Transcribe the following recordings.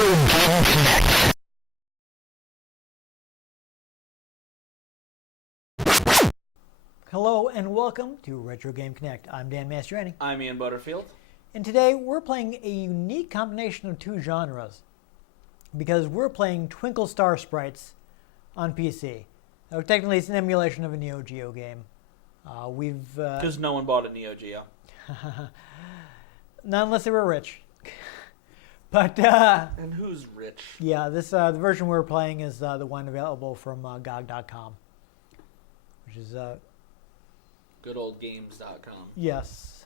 Game Connect. Hello and welcome to Retro Game Connect. I'm Dan Mastriani. I'm Ian Butterfield. And today we're playing a unique combination of two genres because we're playing Twinkle Star Sprites on PC. Technically it's an emulation of a Neo-Geo game. Because no one bought a Neo-Geo. Not unless they were rich. But and who's rich? Yeah, this the version we're playing is the one available from GOG.com, which is goodoldgames.com. Yes.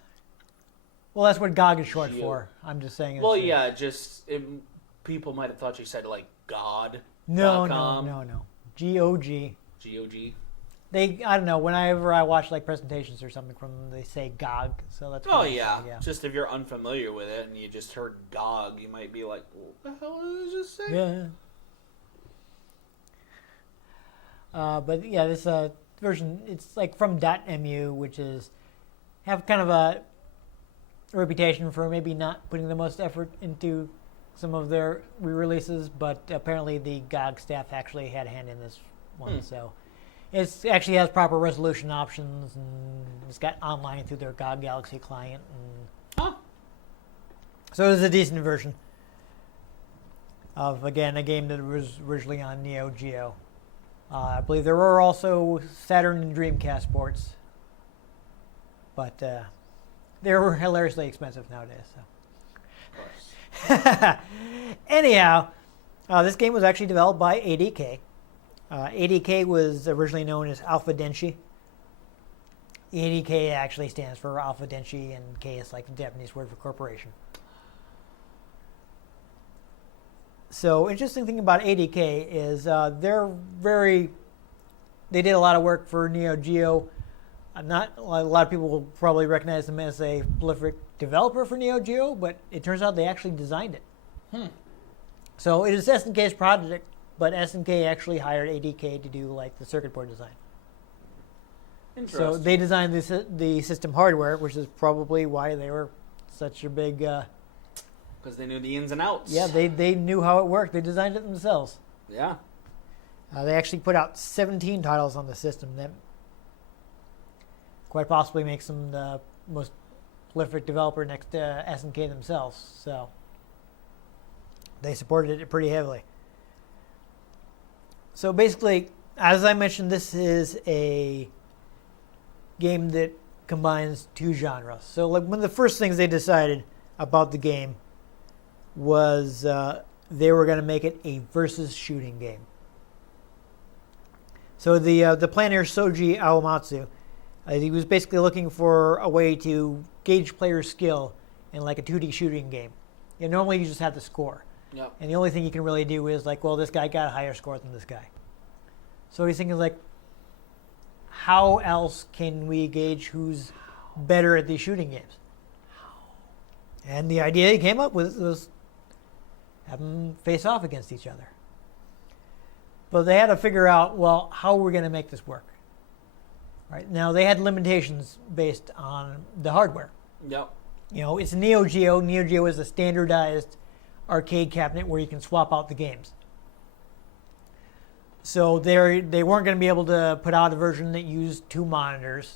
Well, that's what GOG is short for. I'm just saying. Well, yeah, people might have thought you said like God. No. GOG. GOG. I don't know. Whenever I watch like presentations or something from them, they say GOG. So that's. Oh yeah. Just if you're unfamiliar with it and you just heard GOG, you might be like, "What the hell did I just say?" Yeah. But yeah, this version it's like from .mu, which is have kind of a reputation for maybe not putting the most effort into some of their re-releases, but apparently the GOG staff actually had a hand in this one. So it actually has proper resolution options, and it's got online through their GOG Galaxy client. So it is a decent version of, again, a game that was originally on Neo Geo. I believe there were also Saturn and Dreamcast ports, but they were hilariously expensive nowadays. So. Of course. Anyhow, this game was actually developed by ADK. ADK was originally known as Alpha Denshi. ADK actually stands for Alpha Denshi, and K is like the Japanese word for corporation. So, interesting thing about ADK is they did a lot of work for Neo Geo. Not a lot of people will probably recognize them as a prolific developer for Neo Geo, but it turns out they actually designed it. So it is SNK's project, but SNK actually hired ADK to do like the circuit board design. Interesting. So they designed the system hardware, which is probably why they were such a big. Because they knew the ins and outs. Yeah, they knew how it worked. They designed it themselves. Yeah. They actually put out 17 titles on the system. That quite possibly makes them the most prolific developer next to SNK themselves. So they supported it pretty heavily. So basically, as I mentioned, this is a game that combines two genres. So like one of the first things they decided about the game was they were going to make it a versus shooting game. So the planner Soji Aomatsu, he was basically looking for a way to gauge player skill in like a 2D shooting game. Normally you just have the score. Yep. And the only thing you can really do is like, well, this guy got a higher score than this guy. So he's thinking like, how else can we gauge who's better at these shooting games? And the idea he came up with was have them face off against each other. But they had to figure out, well, how are we going to make this work? Right now, they had limitations based on the hardware. Yep. It's Neo Geo. Neo Geo is a standardized arcade cabinet where you can swap out the games. So they weren't going to be able to put out a version that used two monitors,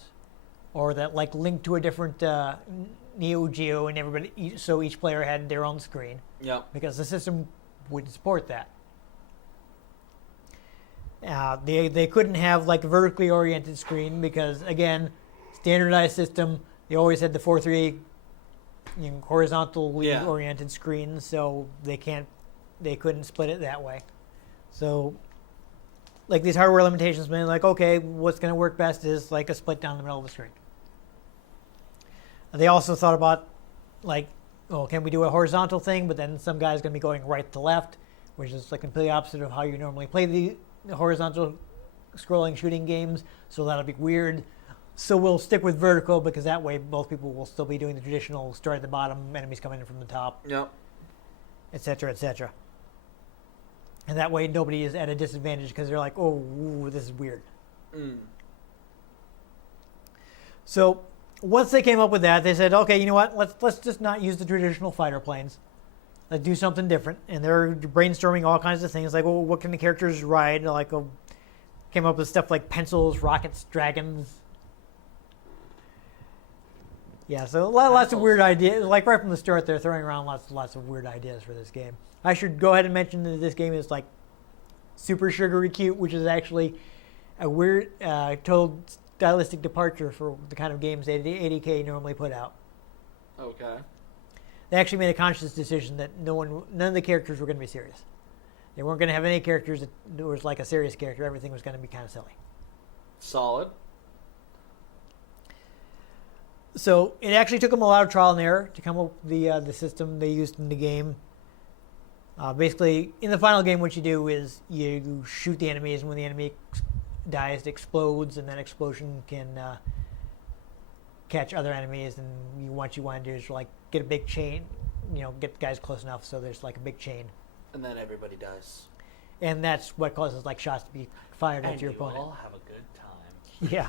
or that like linked to a different Neo Geo, and so each player had their own screen. Yeah. Because the system wouldn't support that. They couldn't have like a vertically oriented screen because, again, standardized system. They always had the 4:3 horizontally oriented screens, so they couldn't split it that way. So, like these hardware limitations mean like, okay, what's going to work best is like a split down the middle of the screen. They also thought about like, can we do a horizontal thing? But then some guy's going to be going right to left, which is like completely opposite of how you normally play the horizontal scrolling shooting games. So that'll be weird. So we'll stick with vertical because that way both people will still be doing the traditional start at the bottom, enemies coming in from the top, et cetera, et cetera. And that way nobody is at a disadvantage because they're like, oh, ooh, this is weird. So once they came up with that, they said, okay, you know what? Let's just not use the traditional fighter planes. let's do something different. And they're brainstorming all kinds of things, like, well, what can the characters ride? Like, came up with stuff like pencils, rockets, dragons. Yeah, so lots of weird ideas. Like right from the start, they're throwing around lots of weird ideas for this game. I should go ahead and mention that this game is like super sugary cute, which is actually a weird, total stylistic departure for the kind of games that 80K normally put out. Okay. They actually made a conscious decision that none of the characters were going to be serious. They weren't going to have any characters that was like a serious character. Everything was going to be kind of silly. Solid. So it actually took them a lot of trial and error to come up with the system they used in the game. Basically, in the final game, what you do is you shoot the enemies, and when the enemy dies, it explodes, and that explosion can catch other enemies. And what you want to do is like get a big chain, get guys close enough so there's like a big chain. And then everybody dies. And that's what causes like shots to be fired at your opponent. And you all have a good time. Yeah.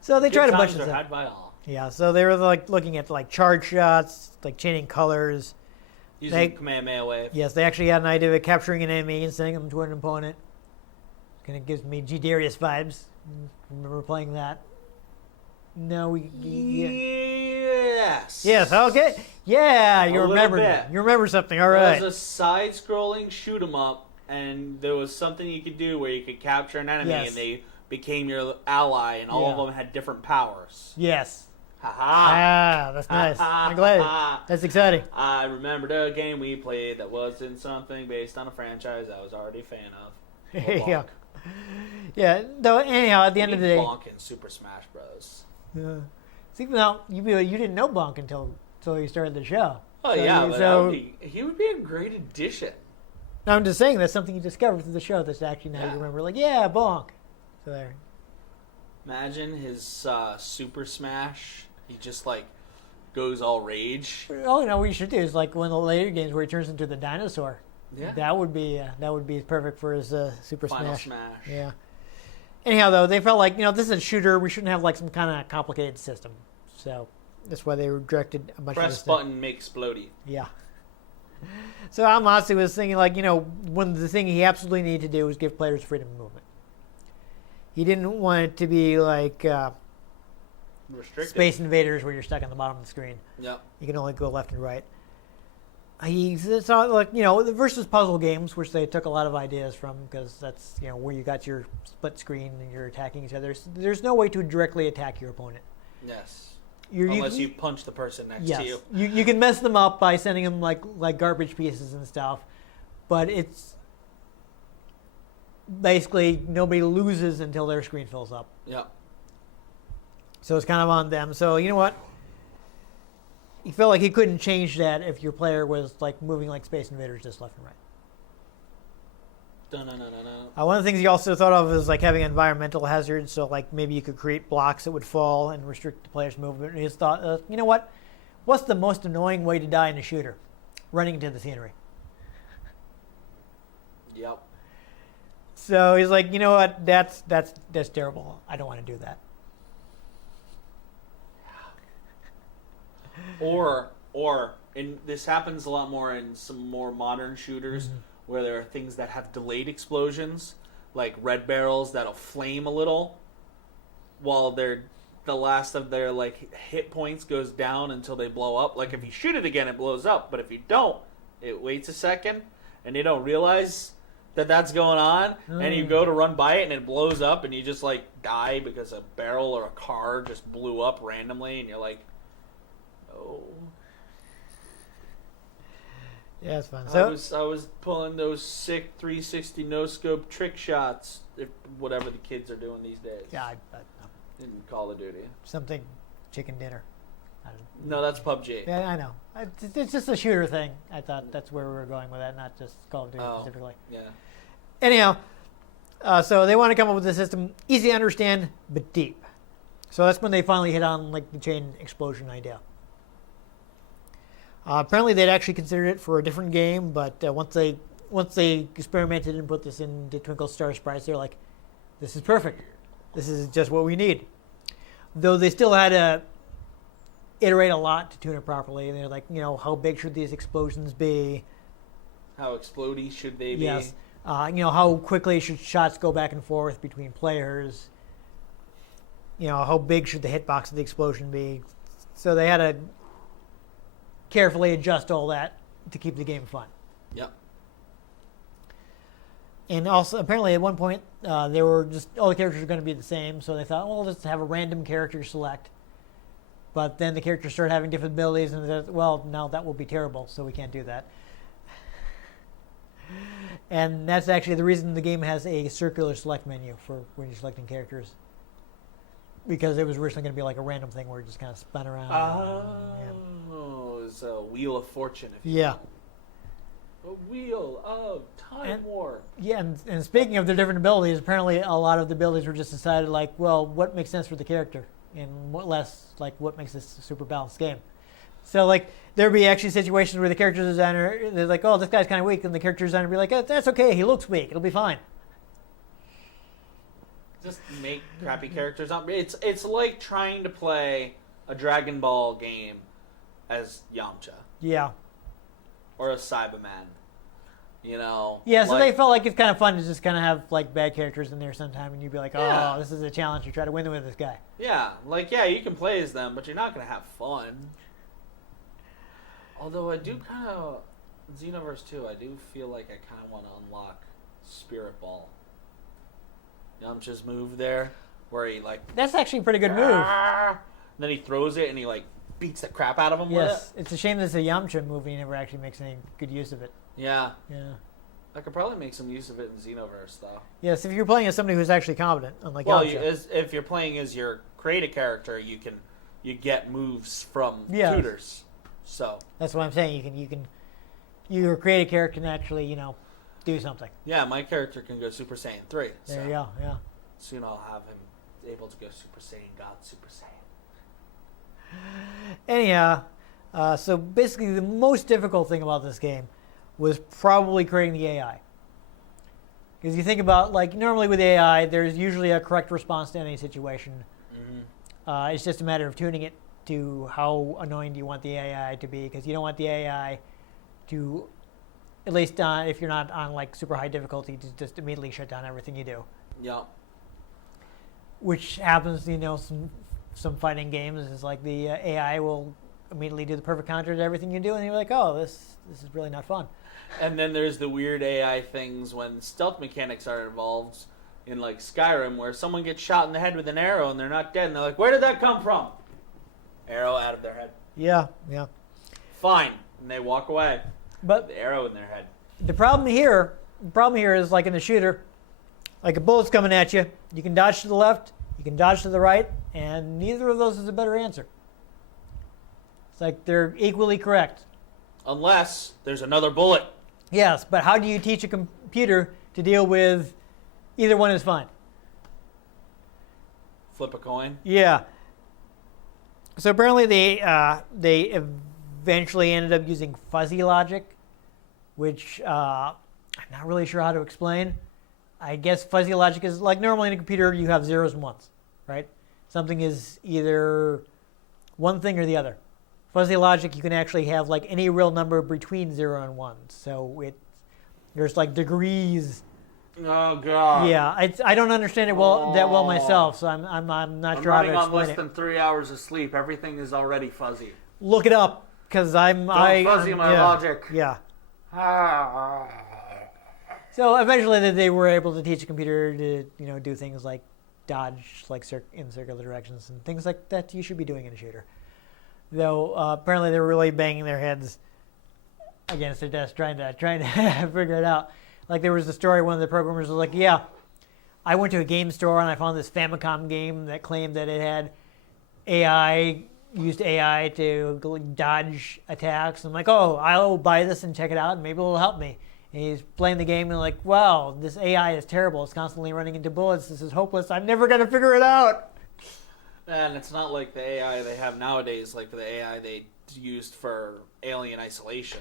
So they tried a bunch of Good times are stuff. had by all. Yeah, so they were like looking at like charge shots, like chaining colors. Using Kamehameha Wave. Yes, they actually had an idea of capturing an enemy and sending them to an opponent. Kind of gives me G. Darius vibes. Remember playing that? No, Yes. Yes, okay. Yeah, you A remember. little bit. You remember something, all right. It was a side-scrolling shoot 'em up, and there was something you could do where you could capture an enemy, Yes. and they became your ally, and all of them had different powers. Yes. Ha-ha. That's nice. I'm glad. That's exciting. I remembered a game we played that wasn't something based on a franchise I was already a fan of. Yeah. Yeah, though, anyhow, at the end of the day. Bonk in Super Smash Bros. Yeah. See, now, you didn't know Bonk until you started the show. Oh, So yeah, you- but so- he would be a great addition. No, I'm just saying that's something you discovered through the show that's actually now Yeah. you remember. Like, yeah, Bonk. So there. Imagine his Super Smash. He just, like, goes all rage. Oh, no, what you should do is like one of the later games where he turns into the dinosaur. Yeah. That would be perfect for his Super Final Smash. Smash. Yeah. Anyhow, though, they felt like, this is a shooter. We shouldn't have like some kind of complicated system. So that's why they directed a bunch of Press this stuff. button, make explodey. Yeah. So Amasi was thinking like, one of the things he absolutely needed to do was give players freedom of movement. He didn't want it to be like Restricted. Space Invaders where you're stuck on the bottom of the screen. Yep. You can only go left and right. He saw like the versus puzzle games, which they took a lot of ideas from because that's where you got your split screen and you're attacking each other. There's no way to directly attack your opponent. Yes. Unless you punch the person next to you. You can mess them up by sending them like garbage pieces and stuff, but it's basically nobody loses until their screen fills up. Yep. So it's kind of on them. So you know what? He felt like he couldn't change that if your player was like moving like Space Invaders just left and right. One of the things he also thought of is like having environmental hazards. So like maybe you could create blocks that would fall and restrict the player's movement. And he just thought, you know what? What's the most annoying way to die in a shooter? Running into the scenery. Yep. So he's like, you know what? That's terrible. I don't want to do that. And this happens a lot more in some more modern shooters where there are things that have delayed explosions, like red barrels that'll flame a little while the last of their like hit points goes down until they blow up. Like if you shoot it again, it blows up, but if you don't, it waits a second and they don't realize that that's going on, and you go to run by it and it blows up and you just like die because a barrel or a car just blew up randomly and you're like, oh. Yeah, it's fun. I was pulling those sick 360 no scope trick shots, whatever the kids are doing these days. Yeah, In Call of Duty. something chicken dinner. I don't No, that's PUBG. Yeah, I know. It's just a shooter thing. I thought that's where we were going with that, not just Call of Duty specifically. Yeah. Anyhow, so they want to come up with a system easy to understand but deep. So that's when they finally hit on like the chain explosion idea. Apparently, they'd actually considered it for a different game, but once they experimented and put this into Twinkle Star Sprites, they're like, "This is perfect. This is just what we need." Though they still had iterate a lot to tune it properly. And they're like, how big should these explosions be? How explodey should they be? Yes. How quickly should shots go back and forth between players? How big should the hitbox of the explosion be? So they had to carefully adjust all that to keep the game fun. Yep. And also, apparently, at one point, they were just all the characters are going to be the same. So they thought, well, let's have a random character select. But then the characters started having different abilities, and they said, well, now that will be terrible, so we can't do that. And that's actually the reason the game has a circular select menu for when you're selecting characters. Because it was originally going to be like a random thing where it just kind of spun around. Oh, it's a Wheel of Fortune. If you Yeah. will. A wheel of time warp. Yeah, and speaking of the different abilities, apparently a lot of the abilities were just decided like, well, what makes sense for the character? And what less, like, what makes this a super balanced game? So, like, there'd be actually situations where the character designer, they're like, oh, this guy's kind of weak. And the character designer would be like, that's okay, he looks weak. It'll be fine. Just make crappy characters up. It's like trying to play a Dragon Ball game as Yamcha. Yeah. Or a Cyberman. Yeah, so they felt like it's kind of fun to just kind of have, like, bad characters in there sometime. And you'd be like, oh, this is a challenge. You try to win with this guy. Yeah, you can play as them, but you're not going to have fun. Although I do kind of, Xenoverse 2, I do feel like I kind of want to unlock Spirit Ball. Yamcha's move there, where he That's actually a pretty good move. And then he throws it and he beats the crap out of him with it. It's a shame that it's a Yamcha movie. He never actually makes any good use of it. Yeah. Yeah. I could probably make some use of it in Xenoverse, though. Yes, if you're playing as somebody who's actually competent, unlike Yamcha. If you're playing as your creative character, you get moves from tutors. So that's what I'm saying. Your creative character can actually, do something. Yeah, my character can go Super Saiyan 3. There you go, yeah. Soon I'll have him able to go Super Saiyan God Super Saiyan. Anyhow, so basically the most difficult thing about this game was probably creating the AI. Because you think about, normally with AI, there's usually a correct response to any situation. Mm-hmm. It's just a matter of tuning it to how annoying do you want the AI to be, because you don't want the AI to, at least if you're not on super high difficulty, to just immediately shut down everything you do. Yeah. Which happens, some fighting games is like the AI will immediately do the perfect counter to everything you do, and you're like, oh, this is really not fun. And then there's the weird AI things when stealth mechanics are involved in Skyrim, where someone gets shot in the head with an arrow and they're not dead, and they're like, where did that come from? Arrow out of their head. Yeah. Fine. And they walk away. But the arrow in their head. The problem here is like in the shooter, like a bullet's coming at you. You can dodge to the left, you can dodge to the right, and neither of those is a better answer. It's like they're equally correct. Unless there's another bullet. Yes, but how do you teach a computer to deal with either one is fine? Flip a coin? Yeah. So apparently they eventually ended up using fuzzy logic, which I'm not really sure how to explain. I guess fuzzy logic is like normally in a computer you have zeros and ones, right? Something is either one thing or the other. Fuzzy logic, you can actually have any real number between 0 and 1. So there's degrees. Oh God. Yeah, I don't understand it that well myself, so I'm not sure how to explain it. I'm running on less than 3 hours of sleep. Everything is already fuzzy. Look it up, because fuzzy my logic. Yeah. So eventually they were able to teach a computer to do things like dodge in circular directions and things like that you should be doing in a shooter. Though apparently they were really banging their heads against their desk trying to figure it out. There was the story, one of the programmers was like, yeah, I went to a game store and I found this Famicom game that claimed that it had used AI to dodge attacks. I'm like, oh, I'll buy this and check it out and maybe it'll help me. And he's playing the game and wow, this AI is terrible. It's constantly running into bullets. This is hopeless. I'm never going to figure it out. And it's not like the AI they have nowadays, like the AI they used for Alien Isolation,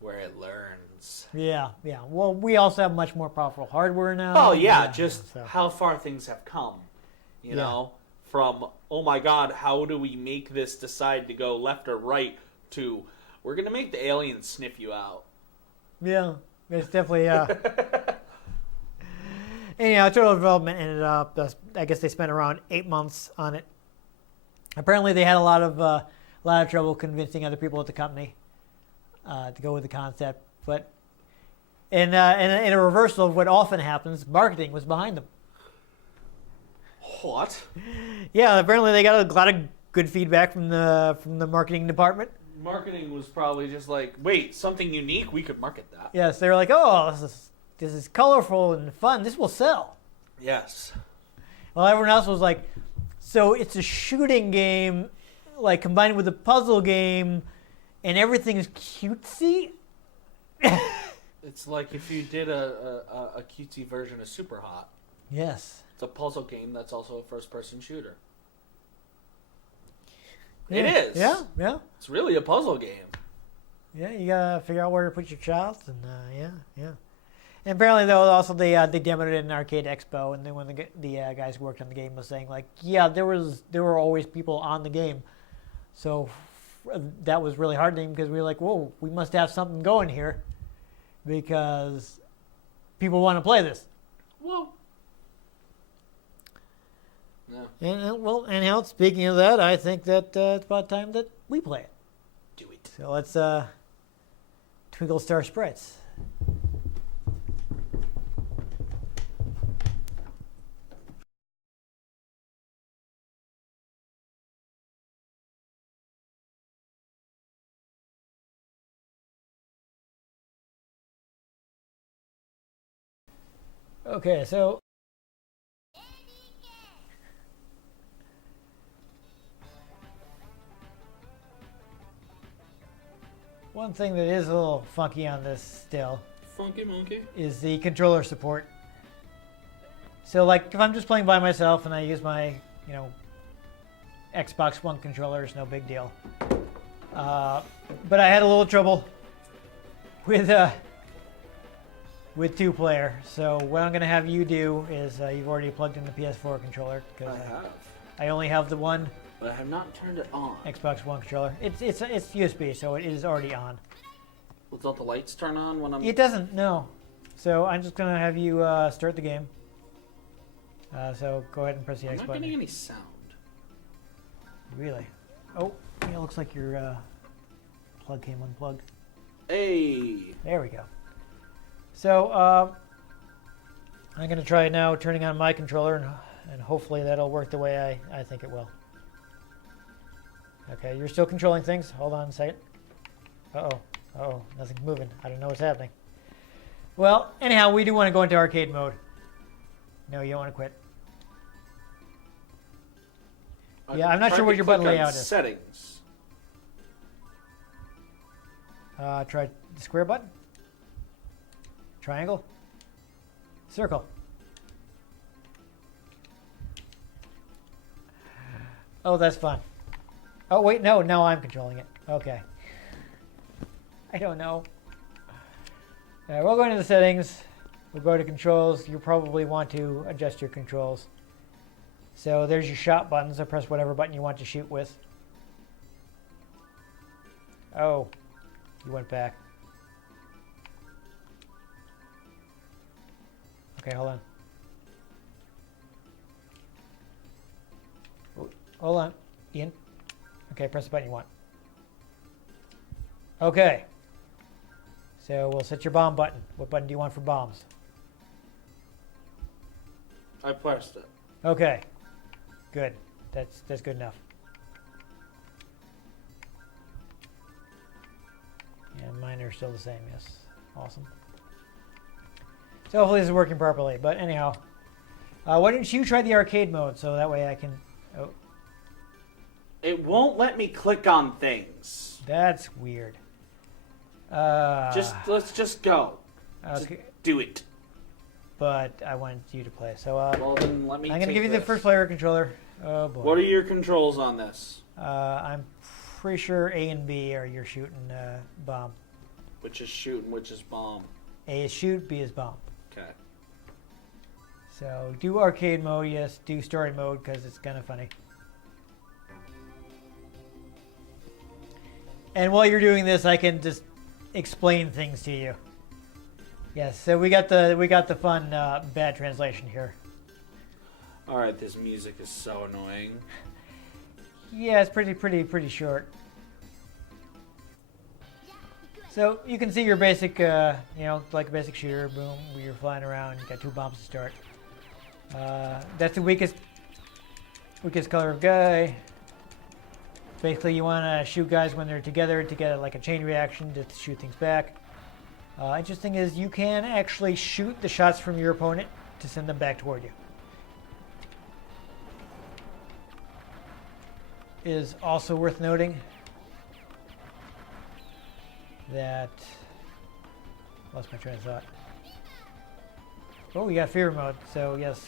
where it learns. Yeah. Well, we also have much more powerful hardware now. Oh, yeah, how far things have come, you know, from oh my god, how do we make this decide to go left or right, to we're going to make the aliens sniff you out. Yeah, it's definitely. Anyhow, total development ended up. I guess they spent around 8 months on it. Apparently, they had a lot of trouble convincing other people at the company to go with the concept. But in a reversal of what often happens, marketing was behind them. What? Yeah, apparently they got a lot of good feedback from the marketing department. Marketing was probably just like, wait, something unique? We could market that. Yes, they were like, oh, this is colorful and fun. This will sell. Yes. Well, everyone else was like, so it's a shooting game, like combined with a puzzle game, and everything is cutesy. It's like if you did a cutesy version of Super Hot. Yes. It's a puzzle game that's also a first-person shooter. Yeah. It is. Yeah, yeah. It's really a puzzle game. Yeah, you gotta figure out where to put your shots, and yeah. And apparently, though, also they demoed it in an arcade expo, and then when the guys who worked on the game was saying like, yeah, there were always people on the game, so that was really heartening because we were like, whoa, we must have something going here, because people want to play this. Whoa. No. And well, anyhow, speaking of that, I think that it's about time that we play it. Do it. So let's Twinkle Star Sprites. Okay, so one thing that is a little funky on this still Funky monkey. is the controller support. So like if I'm just playing by myself and I use my, Xbox One controllers, no big deal. But I had a little trouble with two-player. So what I'm going to have you do is you've already plugged in the PS4 controller because I have. I only have the one But I have not turned it on. Xbox One controller. It's USB, so it is already on. Will the lights turn on when I'm... It doesn't, no. So I'm just going to have you start the game. So go ahead and press the I'm X not button. getting any sound. Really? Oh, yeah, it looks like your plug came unplugged. Hey! There we go. So I'm going to try now turning on my controller, and hopefully that'll work the way I think it will. Okay, you're still controlling things. Hold on a second. Uh-oh, nothing's moving. I don't know what's happening. Well, anyhow, we do want to go into arcade mode. No, you don't want to quit. Yeah, I'm not sure what your button layout is. Settings. Try the square button. Triangle. Circle. Oh, that's fun. Oh, wait, no, now I'm controlling it. Okay. I don't know. We'll go into the settings. We'll go to controls. You probably want to adjust your controls. So there's your shot buttons. So press whatever button you want to shoot with. Oh, you went back. Okay, hold on. Hold on, Ian. Okay, press the button you want. Okay. So we'll set your bomb button. What button do you want for bombs? I pressed it. Okay. Good. That's good enough. And mine are still the same, yes. Awesome. So hopefully this is working properly. But anyhow, why don't you try the arcade mode so that way I can... Oh, It won't let me click on things. that's weird. Let's just go. Okay. Just do it. But I wanted you to play. So Well, then let me I'm going to take give you the this. first player controller. Oh boy. What are your controls on this? I'm pretty sure A and B are your shooting bomb. Which is shoot and which is bomb? A is shoot, B is bomb. Okay. So do arcade mode, yes. Do story mode because it's kind of funny. And while you're doing this, I can just explain things to you. Yes, so we got the fun bad translation here. All right, this music is so annoying. Yeah, it's pretty short. So you can see your basic, like a basic shooter. Boom, you're flying around. You got 2 bombs to start. That's the weakest color of guy. Basically, you want to shoot guys when they're together to get like a chain reaction to shoot things back. Interesting is you can actually shoot the shots from your opponent to send them back toward you. It is also worth noting that lost my train of thought. Oh, you got fear mode, so yes,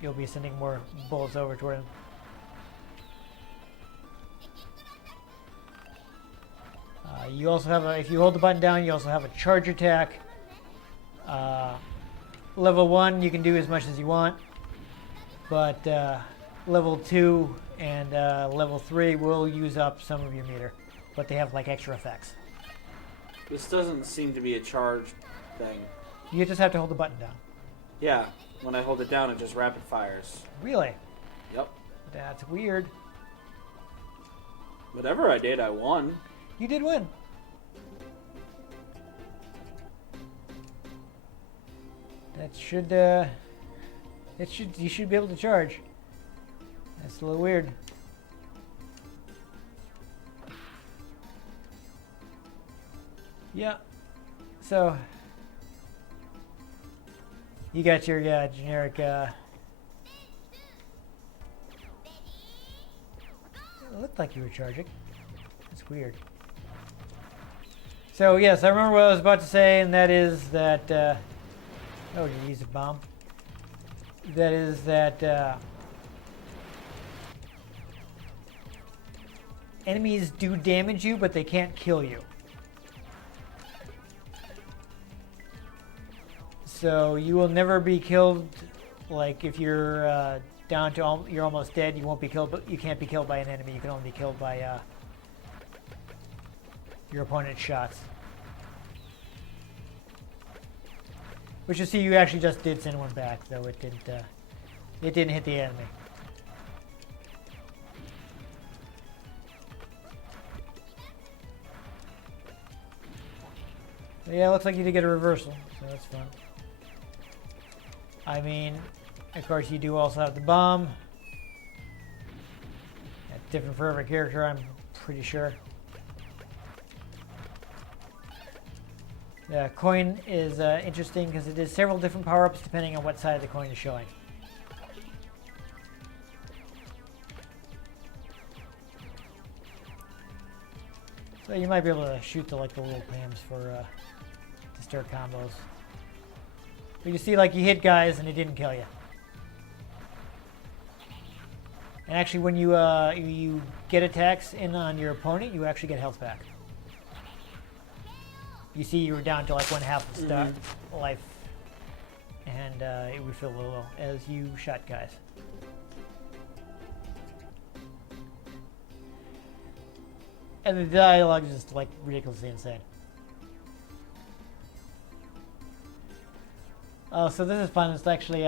you'll be sending more bullets over toward him. You also have if you hold the button down, you also have a charge attack. Level 1, you can do as much as you want, but level 2 and level 3 will use up some of your meter, but they have like extra effects. This doesn't seem to be a charge thing. You just have to hold the button down. Yeah, when I hold it down, it just rapid fires. Really? Yep. That's weird. Whatever I did, I won. You did win. You should be able to charge. That's a little weird. Yeah. So you got your generic. It looked like you were charging. That's weird. So yes, I remember what I was about to say, and that is that. Oh, you used a bomb. That is that. Enemies do damage you, but they can't kill you. So you will never be killed. Like if you're down to you're almost dead, you won't be killed. But you can't be killed by an enemy. You can only be killed by your opponent's shots. Which you see, you actually just did send one back, though it didn't hit the enemy. But yeah, it looks like you did get a reversal, so that's fun. I mean, of course, you do also have the bomb. That's different for every character, I'm pretty sure. The coin is interesting because it is several different power-ups depending on what side of the coin is showing. So you might be able to shoot the little pams for to start combos. But you see, like, you hit guys and it didn't kill you. And actually, when you get attacks in on your opponent, you actually get health back. You see, you were down to like 1/2 life, and it refilled a little as you shot guys. And the dialogue is just like ridiculously insane. Oh, so this is fun. It's actually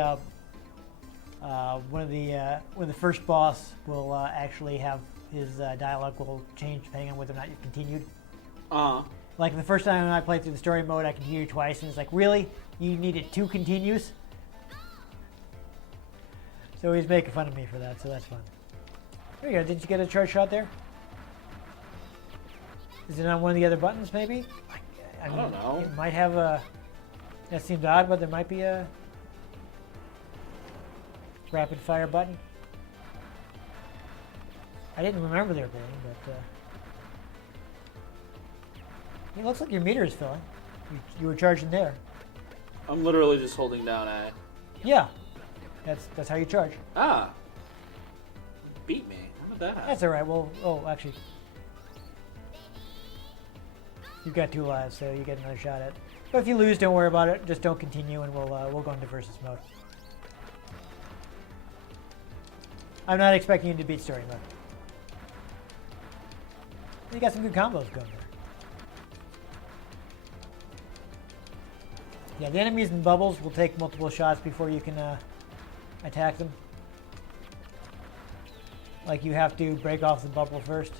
when the first boss will actually have his dialogue will change depending on whether or not you've continued. Like the first time I played through the story mode, I continued twice, and it's like, really? You needed 2 continues? So he's making fun of me for that, so that's fun. There you go. Did you get a charge shot there? Is it on one of the other buttons, maybe? I don't know. It might have a... That seems odd, but there might be a rapid fire button. I didn't remember there being, but... It looks like your meter is filling. You were charging there. I'm literally just holding down A. Yeah, that's how you charge. Ah, beat me. How about that? That's all right. Well, actually, you've got 2 lives, so you get another shot at it. But if you lose, don't worry about it. Just don't continue, and we'll go into versus mode. I'm not expecting you to beat story mode. You got some good combos going there. Yeah, the enemies in bubbles will take multiple shots before you can attack them. Like you have to break off the bubble first.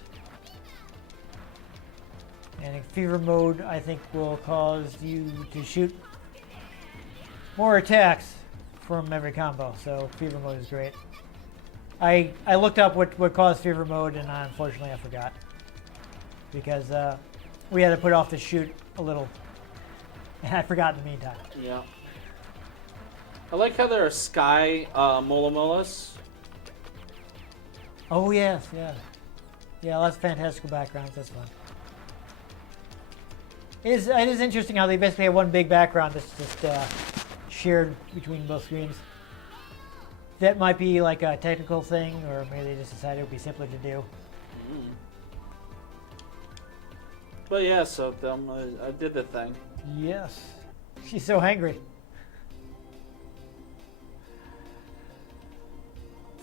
And in fever mode, I think will cause you to shoot more attacks from every combo. So fever mode is great. I looked up what caused fever mode, and unfortunately I forgot. Because we had to put off the shoot a little. And I forgot in the meantime. Yeah. I like how there are sky mola molas. Oh yes, yeah. Yeah, lots of fantastical backgrounds, that's fun. It is interesting how they basically have one big background that's just shared between both screens. That might be like a technical thing, or maybe they just decided it would be simpler to do. Mm. But yeah, so I did the thing. Yes. She's so hangry.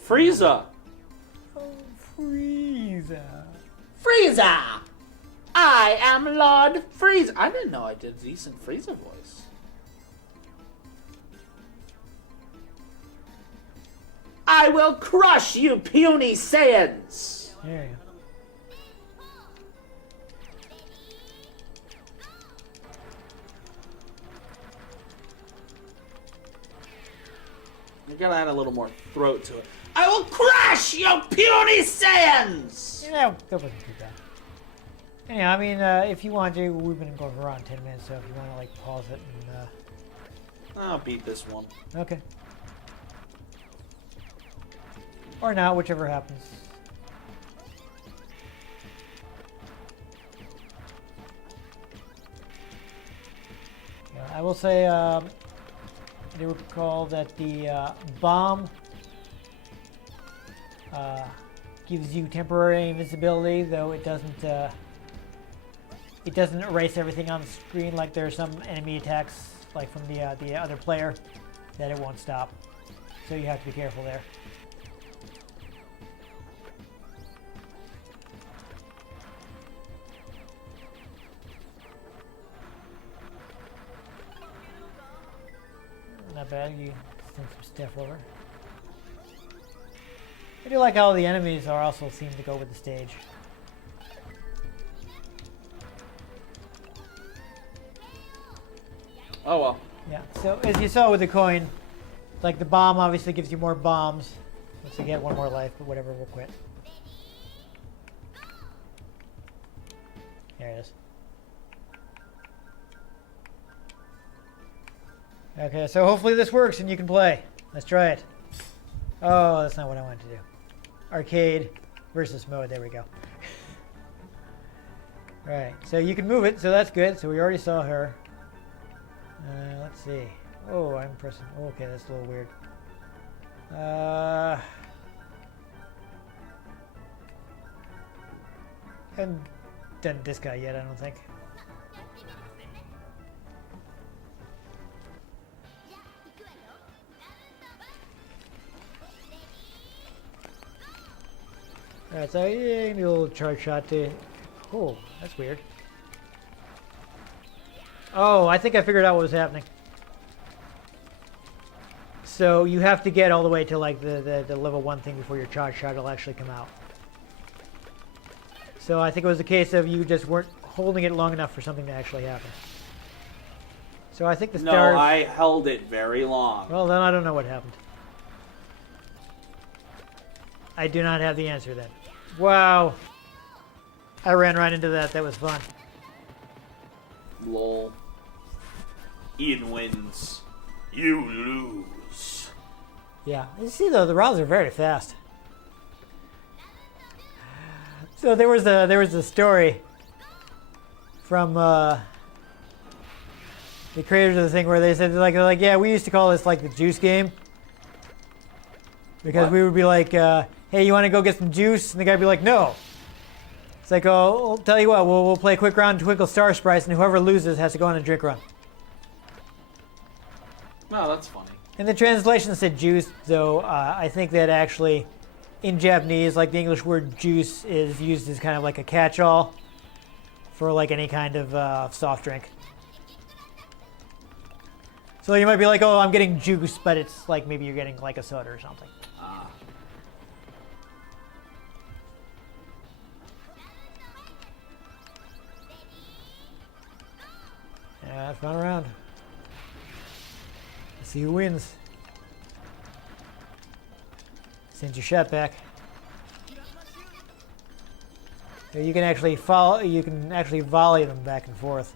Frieza! Oh, Frieza. Frieza! I am Lord Frieza. I didn't know I did a decent Frieza voice. I will crush you puny Saiyans! There you go. You gotta add a little more throat to it. I will crush you puny Saiyans! Yeah, that wasn't too bad. Anyhow, I mean, if you want to, we've been going for around 10 minutes, so if you want to, like, pause it and, I'll beat this one. Okay. Or not, whichever happens. Yeah, I will say, I do recall that the bomb gives you temporary invincibility, though it doesn't erase everything on the screen like there are some enemy attacks, like from the other player, that it won't stop. So you have to be careful there. Not bad, you send some stuff over. I do like how the enemies are also seem to go with the stage. Oh well. Yeah, so as you saw with the coin, like the bomb obviously gives you more bombs. Once you get one more life, but whatever, we'll quit. There it is. Okay, so hopefully this works and you can play. Let's try it. Oh, that's not what I wanted to do. Arcade versus mode, there we go. Right, so you can move it, so that's good. So we already saw her. Let's see. Oh, I'm pressing. Oh, okay, that's a little weird. Haven't done this guy yet, I don't think. Alright, so yeah, give me a little charge shot to... Oh, that's weird. Oh, I think I figured out what was happening. So you have to get all the way to like the level 1 thing before your charge shot will actually come out. So I think it was a case of you just weren't holding it long enough for something to actually happen. So I think the stars... No, I held it very long. Well, then I don't know what happened. I do not have the answer then. Wow. I ran right into that. That was fun. Lol. Ian wins. You lose. Yeah. You see, though, the rounds are very fast. So there was a story from the creators of the thing where they said they're like yeah, we used to call this like the juice game because we would be like hey, you want to go get some juice, and the guy would be like no. It's like, oh, I'll tell you what, we'll play a quick round of Twinkle Star Sprites, and whoever loses has to go on a drink run. Oh, that's funny. And the translation said juice, though I think that actually in Japanese, like the English word juice is used as kind of like a catch-all. for like any kind of soft drink. So you might be like, oh, I'm getting juice, but it's like maybe you're getting like a soda or something. Yeah, let's run around. Let's see who wins. Send your shot back. So you can actually follow. You can actually volley them back and forth.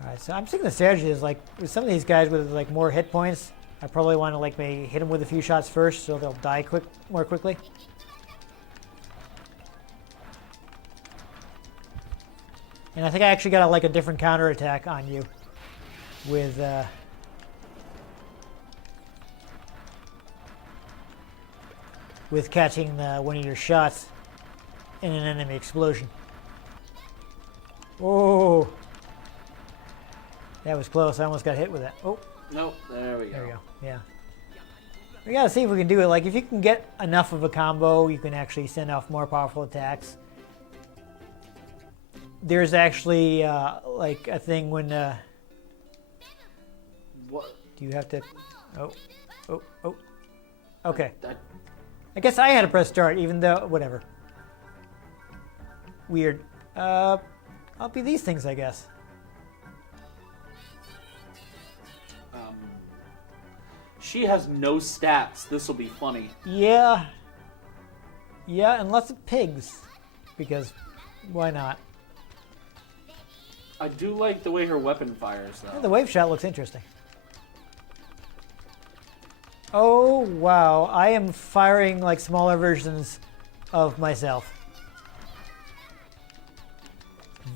All right, so I'm thinking the strategy is like with some of these guys with like more hit points, I probably want to like maybe hit them with a few shots first, so they'll die more quickly. And I think I actually got like a different counterattack on you with catching one of your shots in an enemy explosion. Oh, that was close. I almost got hit with that. Oh, nope. There we go. There we go. Yeah. We gotta see if we can do it. Like if you can get enough of a combo, you can actually send off more powerful attacks. There's actually like a thing when. What? Do you have to? Oh. Okay. I guess I had to press start, even though whatever. Weird. I'll be these things, I guess. She has no stats. This will be funny. Yeah. Yeah, unless it's pigs, because why not? I do like the way her weapon fires, though. Yeah, the wave shot looks interesting. Oh, wow. I am firing like smaller versions of myself.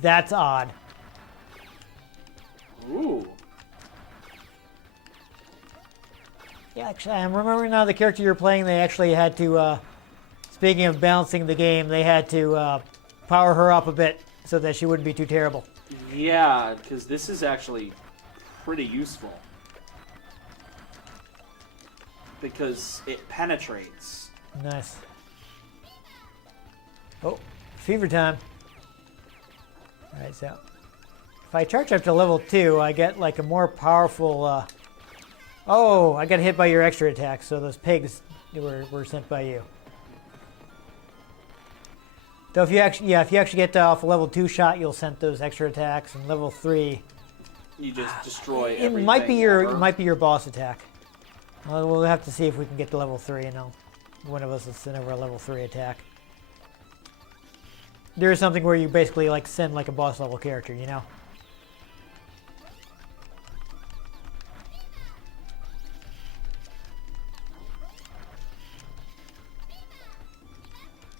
That's odd. Ooh. Yeah, actually, I'm remembering now the character you're playing, they actually had to, speaking of balancing the game, they had to power her up a bit so that she wouldn't be too terrible. Yeah, because this is actually pretty useful. Because it penetrates. Nice. Oh, fever time. Alright, so if I charge up to level 2, I get like a more powerful... Oh, I got hit by your extra attack, so those pigs were sent by you. Though if you actually get off a level 2 shot, you'll send those extra attacks, and level 3... You just destroy everything. It might be your boss attack. Well, we'll have to see if we can get to level 3, and one of us will send over a level 3 attack. There is something where you basically like send like a boss level character, you know?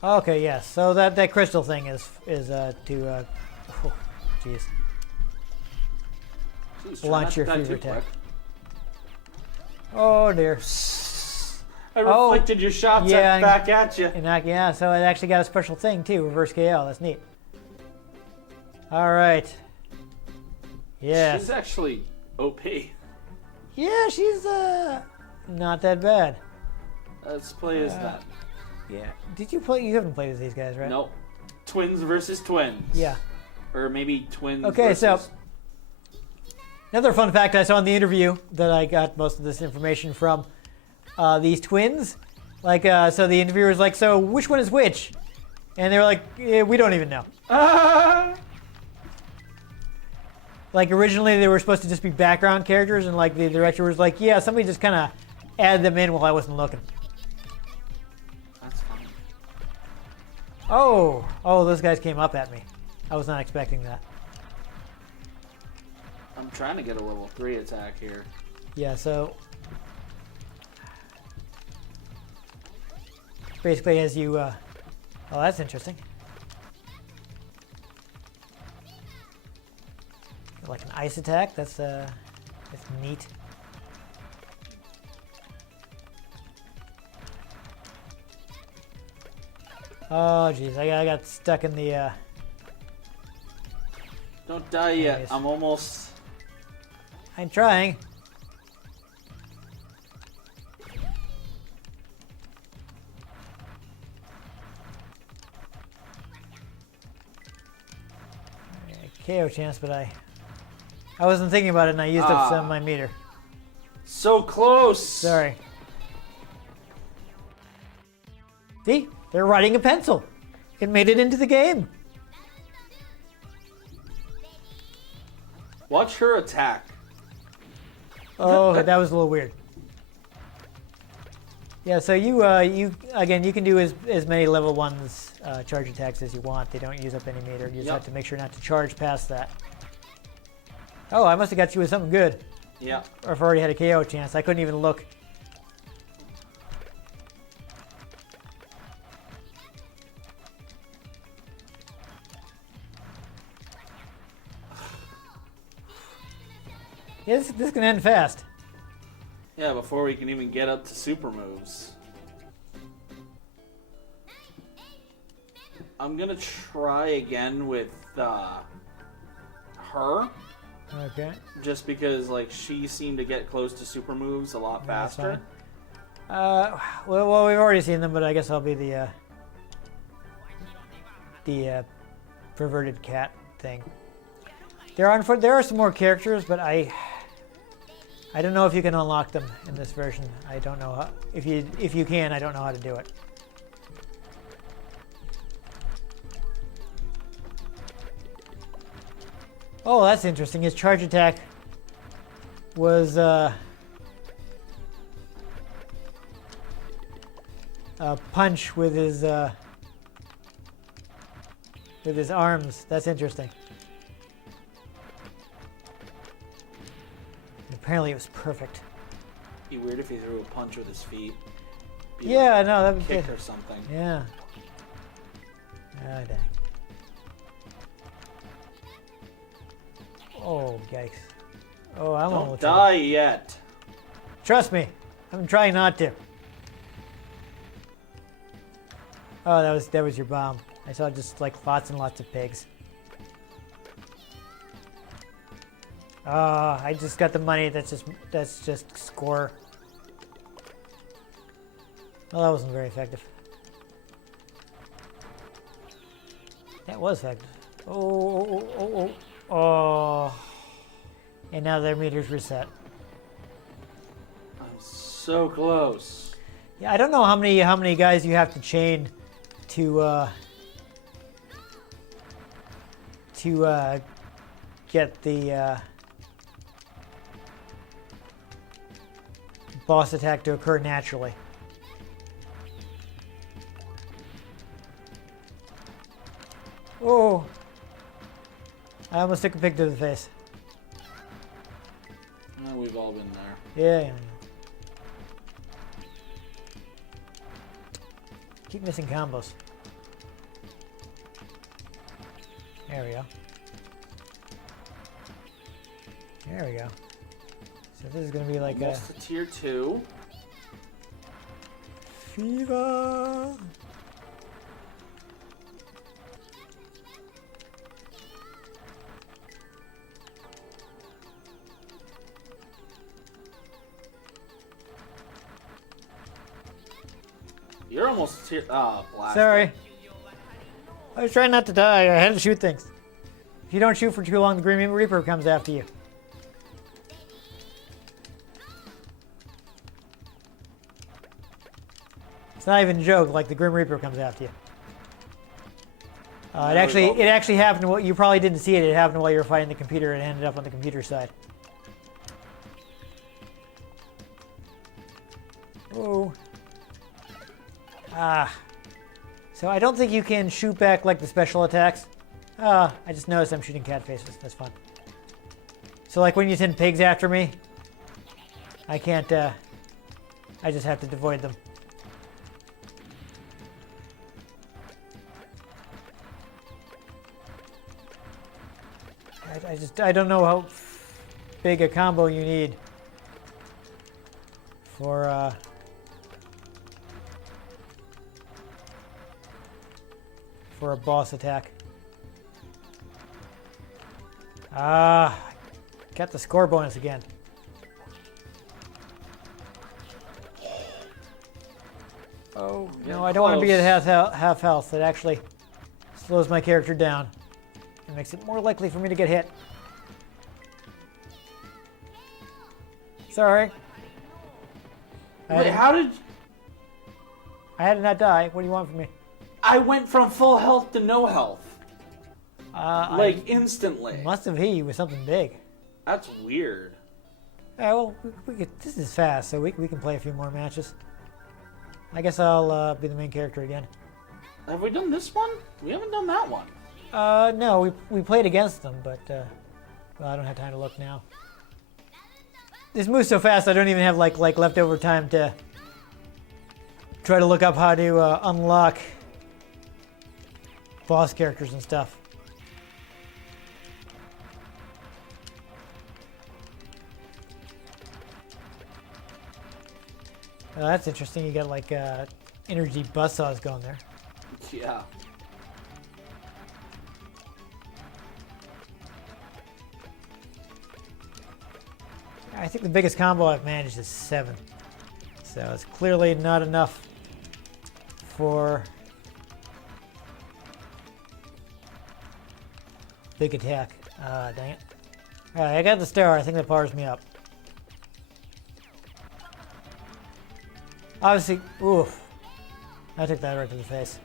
Okay, yes. So that crystal thing is to oh, jeez. Launch your fever attack. Oh dear. I reflected your shots back at you. Yeah, so it actually got a special thing too, reverse KO. That's neat. All right. Yeah. She's actually OP. Yeah, she's not that bad. Let's play as that. Yeah. Did you play? You haven't played as these guys, right? Nope. Twins versus twins. Yeah. Or maybe twins. Okay, versus... so another fun fact I saw in the interview that I got most of this information from. These twins, like, so the interviewer was like, so which one is which? And they were like, we don't even know. Like originally they were supposed to just be background characters, and like the director was like, yeah, somebody just kind of added them in while I wasn't looking. That's funny. Oh, those guys came up at me. I was not expecting that. I'm trying to get a level 3 attack here. Yeah, so basically as you, oh, that's interesting. Like an ice attack, that's neat. Oh jeez, I got stuck in the Don't die yet. I'm almost... I'm trying. KO chance, but I wasn't thinking about it, and I used up some of my meter. So close. Sorry. See? They're writing a pencil. It made it into the game. Watch her attack. Oh, that was a little weird. Yeah, so you again, you can do as many level 1s charge attacks as you want. They don't use up any meter. You just have to make sure not to charge past that. Oh, I must have got you with something good. Yeah. Or if I already had a KO chance. I couldn't even look. Yeah, this can end fast. Yeah, before we can even get up to super moves. I'm gonna try again with her. Okay. Just because, like, she seemed to get close to super moves a lot faster. Well, we've already seen them, but I guess I'll be the perverted cat thing. There are some more characters, but I don't know if you can unlock them in this version. I don't know how, if you can. I don't know how to do it. Oh, that's interesting. His charge attack was a punch with his arms. That's interesting. Apparently, it was perfect. Be weird if he threw a punch with his feet. Yeah, no, that was kick or something. Yeah. Oh, dang. Oh, yikes. Oh, I'm Don't almost die yet. Trust me, I'm trying not to. Oh, that was your bomb. I saw just like lots and lots of pigs. I just got the money. That's just score. Well, that wasn't very effective. That was effective. Oh. And now their meter's reset. I'm so close. Yeah, I don't know how many guys you have to chain to get the boss attack to occur naturally. Oh! I almost took a pig to the face. We've all been there. Yeah. Keep missing combos. There we go. There we go. So this is going to be like almost a tier 2. Fever. You're almost tier. Blast. Sorry. I was trying not to die. I had to shoot things. If you don't shoot for too long, the Grim Reaper comes after you. It's not even a joke. Like the Grim Reaper comes after you. It actually happened. What you probably didn't see it. It happened while you were fighting the computer, and it ended up on the computer side. Oh. So I don't think you can shoot back like the special attacks. I just noticed I'm shooting cat faces. That's fun. So like when you send pigs after me, I can't, I just have to avoid them. I don't know how big a combo you need for, a boss attack. Got the score bonus again. Oh, no, I don't want to be at half health. That actually slows my character down It makes it more likely for me to get hit. Sorry. Wait, how did... I had to not die. What do you want from me? I went from full health to no health. Instantly. Must have hit you with something big. That's weird. Well, this is fast, so we can play a few more matches. I guess I'll be the main character again. Have we done this one? We haven't done that one. No, we played against them, but well, I don't have time to look now. This moves so fast, I don't even have like leftover time to try to look up how to unlock boss characters and stuff. That's interesting. You got like energy buzzsaws going there. Yeah. I think the biggest combo I've managed is 7. So it's clearly not enough for big attack. Dang it. Alright, I got the star. I think that powers me up. Obviously, oof. I took that right to the face.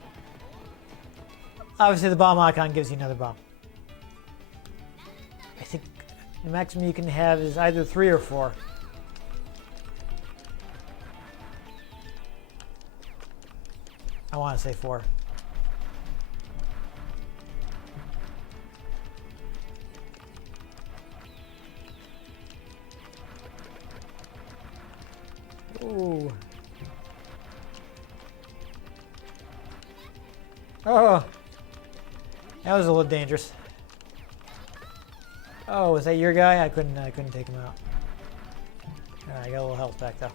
Obviously, the bomb icon gives you another bomb. I think the maximum you can have is either 3 or 4. I want to say 4. Ooh. Oh, that was a little dangerous. Oh, was that your guy? I couldn't take him out. Alright, I got a little health back though.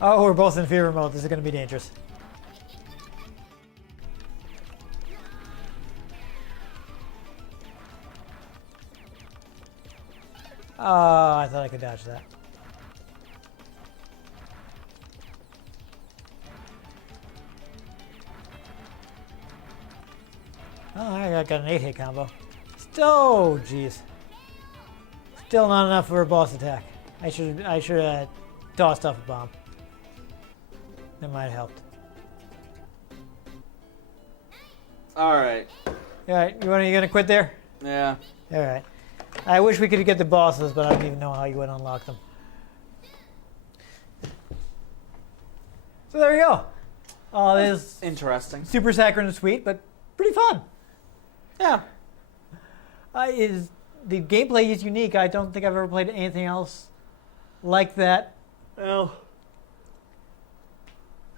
Oh, we're both in fever mode. This is going to be dangerous. Oh, I thought I could dodge that. Oh, I got an 8-hit combo. Still, jeez. Still not enough for a boss attack. I should have tossed off a bomb. That might have helped. Alright. Alright, you gonna quit there? Yeah. Alright. I wish we could get the bosses, but I don't even know how you would unlock them. So there you go. Oh, this is interesting. Super saccharine and sweet, but pretty fun. Yeah. The gameplay is unique. I don't think I've ever played anything else like that. Well,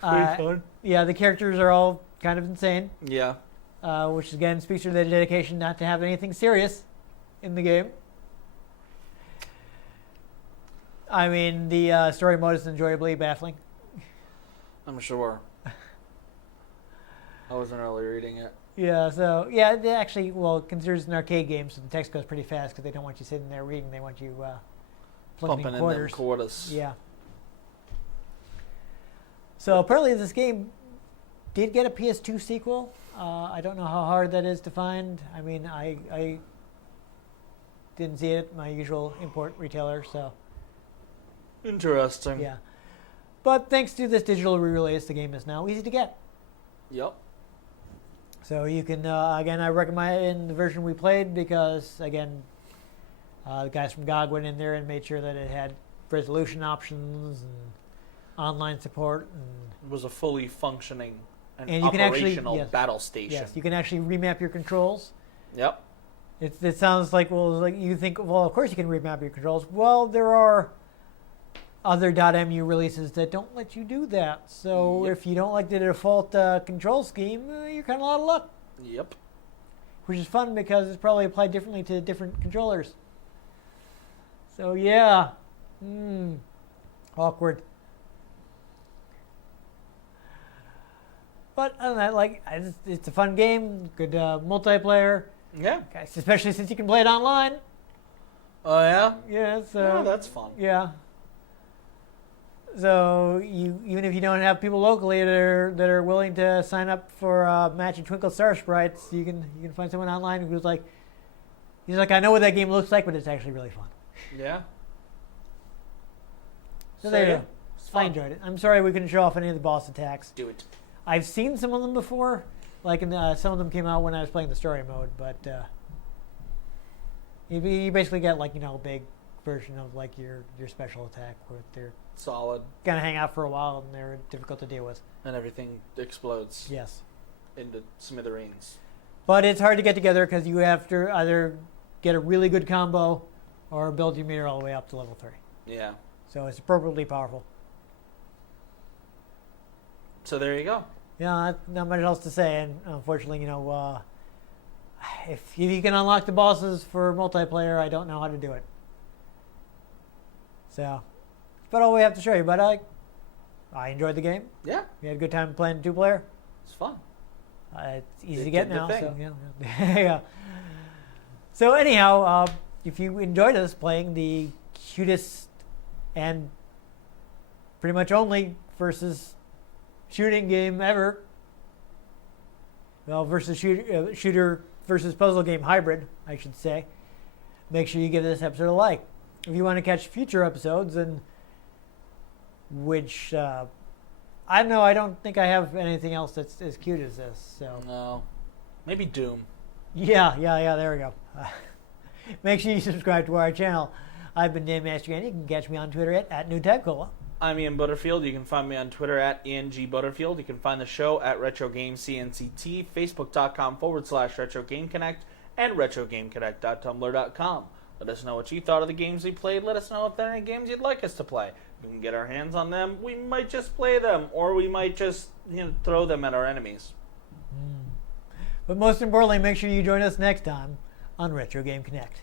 pretty fun. Yeah, the characters are all kind of insane. Yeah. Which again speaks to their dedication not to have anything serious in the game. I mean, the story mode is enjoyably baffling. I'm sure. I wasn't really reading it. Yeah, so, yeah, they actually, well, considers an arcade game, so the text goes pretty fast because they don't want you sitting there reading. They want you plugging in quarters. Quarters. Yeah. So apparently this game did get a PS2 sequel. I don't know how hard that is to find. I mean, I didn't see it at my usual import retailer, so. Interesting. Yeah. But thanks to this digital re-release, the game is now easy to get. Yep. So you can, again, I recommend the version we played because, again, the guys from GOG went in there and made sure that it had resolution options and online support. And it was a fully functioning and you can operational actually, yes, battle station. Yes, you can actually remap your controls. Yep. It sounds like, well, like you think, well, of course you can remap your controls. Well, there are other .mu releases that don't let you do that. So Yep. if you don't like the default control scheme, you're kind of out of luck. Yep. Which is fun because it's probably applied differently to different controllers. So yeah, awkward. But other than that, like, it's a fun game, good multiplayer. Yeah. Especially since you can play it online. Oh yeah. Yeah, so Yeah, that's fun. yeah. So even if you don't have people locally that are willing to sign up for a match of Twinkle Star Sprites, you can find someone online who's like, I know what that game looks like, but it's actually really fun. Yeah. So there you go. It's I fun. enjoyed it. I'm sorry we couldn't show off any of the boss attacks. Do it. I've seen some of them before, like some of them came out when I was playing the story mode, but you basically get like a big version of like your special attack where they're Solid. gonna hang out for a while and they're difficult to deal with. And everything explodes Yes, into smithereens. but it's hard to get together because you have to either get a really good combo or build your meter all the way up to level 3. Yeah. So it's appropriately powerful. So there you go. Yeah, not much else to say, and unfortunately, if you can unlock the bosses for multiplayer, I don't know how to do it. So, that's about all we have to show you. But I enjoyed the game. Yeah. We had a good time playing 2-player. It's fun. It's easy It to get did the now. thing. So yeah. So anyhow, if you enjoyed us playing the cutest and pretty much only versus shooting game ever, well, versus shooter versus puzzle game hybrid, I should say, make sure you give this episode a like. If you want to catch future episodes, and which I don't know, I don't think I have anything else that's as cute as this. So No. Maybe Doom. yeah, there we go. Make sure you subscribe to our channel. I've been Dan Mastriani. You can catch me on Twitter at NewTechCola. I'm Ian Butterfield. You can find me on Twitter at IanG Butterfield. You can find the show at RetroGameCNCT, Facebook.com/RetroGameConnect, and RetroGameConnect.tumblr.com. Let us know what you thought of the games we played. Let us know if there are any games you'd like us to play. If we can get our hands on them, we might just play them, or we might just throw them at our enemies. But most importantly, make sure you join us next time on Retro Game Connect.